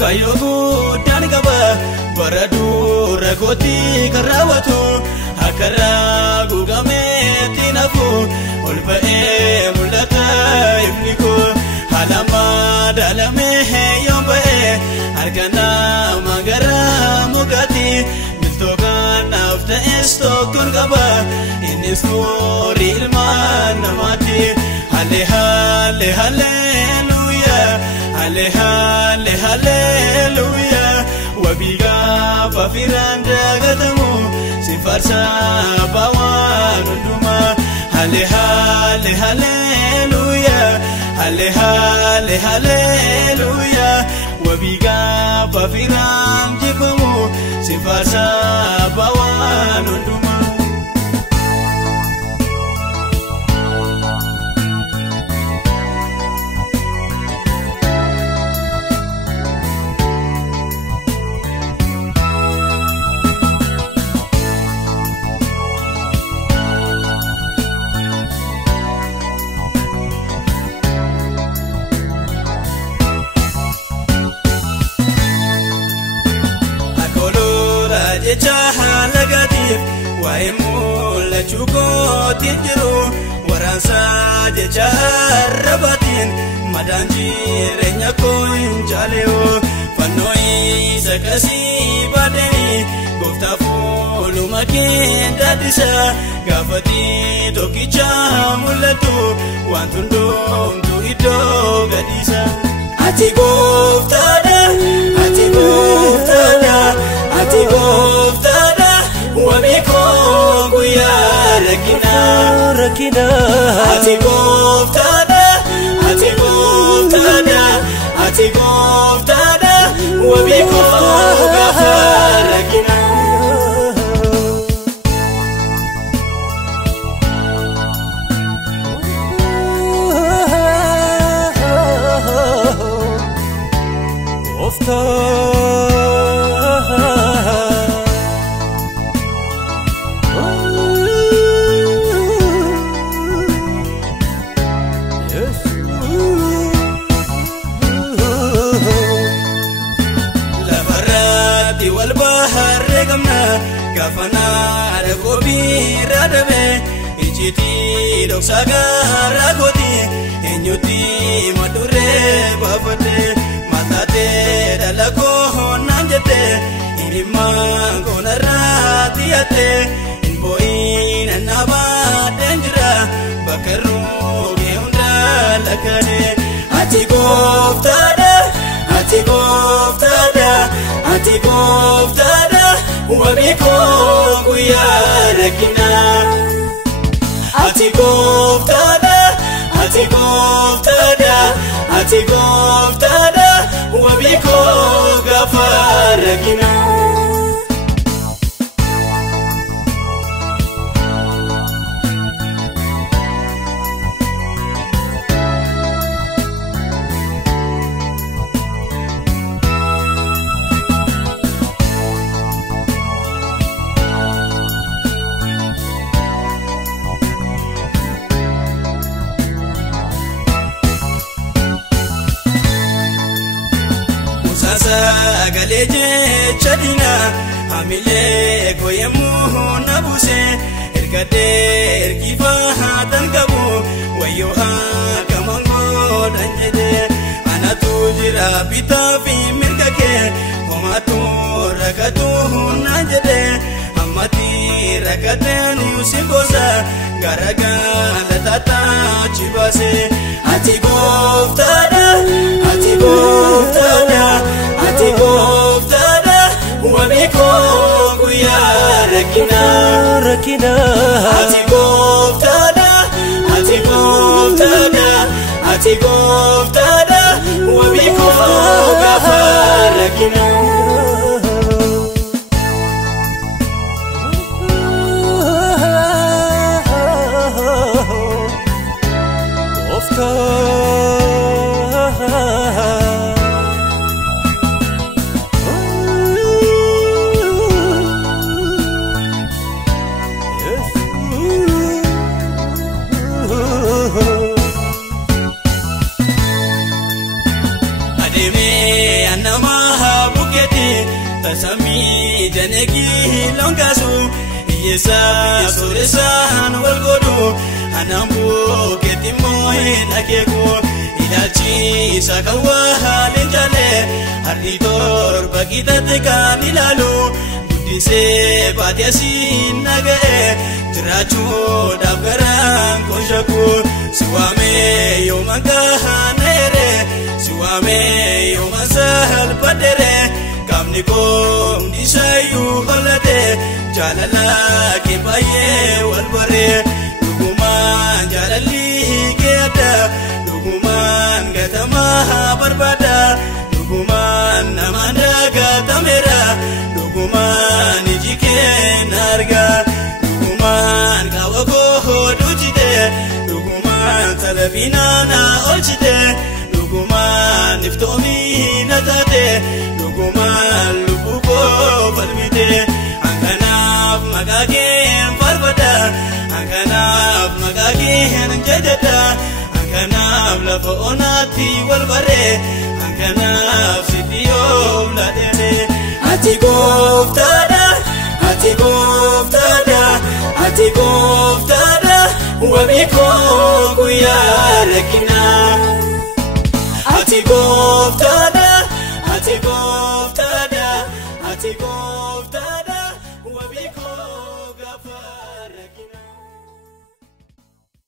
Kayogu danigaba baradu rakoti karawatu hakara gugame tinafu ulbae mulata ibniku halama dalame yombe argana magara mugati miltoga nafta estokun gaba inisuri ilman namati hale hale hallelujah hale hale hallelujah wabiga bafiranda gatamu sifarsa bawan unduma hale hale hallelujah hale hale hallelujah wabiga bafiran jibamu sifarsa bawan unduma Jahalagadif waimul chuko tijiru waransa jarabatin madanji renya koinjaleo fanoi sakasi badeni goftafulu makin dadisa gafati tokicha mulatu wantundum tu ido gadisa ati goftada ati goftada ati goftada wabiko guya rakina ati goftada ati goftada ati goftada wabiko gafa rakina والبحر رقمنا كفنا رقوبي ردبه إجتي دوساقا رقودي إنيوتي مدوري بافته ماتاتي دلقو نانجته إنما كونا راتيته إنبوين النبا دنجرا بكرو بيوندا لكاني أتي قفتادا أتي قفتادا ati goftada wabiko guya rakina ati goftada ati goftada ati goftada wabiko gafa rakina Galeje chadina amile koyemu nabuse ergade ergifa tangabu wayo akamango danjede anatu jira bitafi mirgake homatu rakatu najede amati rakate nusibosa garaga latata chibase ati goftada ati goftada ati goftada wabiko guya rakina ati goftada ati goftada ati goftada wabiko gafa rakina goftada kaasu Iyyeessa sooresaan wal godhu Anaan buukeetti immoo hin akeeku Ilaalchiisa kan waan jaale Har'i torba qixatti kan ilaalu Guddisee baatee asiin naga'e Jiraachuudhaaf garaan kun shaku Si waamee yooman kahaneere Si waamee yooman salphaadheere Qaamni koo hundisaayyuu hollate Jaalala kee baay'ee wal baree Dhugumaan jaalalli kee adda Dhugumaan gatamaa barbaada Dhugumaan nama dagatameera Dhugumaan iji kee na arga Dhugumaan qaawwa koo duutite Dhugumaan talabiina na oolchite Dhugumaan iftoomii na taate Dhugumaan lubbuu koo falmite Hankanaaf maqaa keen farfadha Hankanaaf maqaa keen jajadha Hankanaaf lafa onaatti wal baree Hankanaaf sitti yoom laadheere Ati gooftaadha Ati gooftaadha Ati gooftaadha Wabii koo guyyaa rakkinaa Ati gooftaadha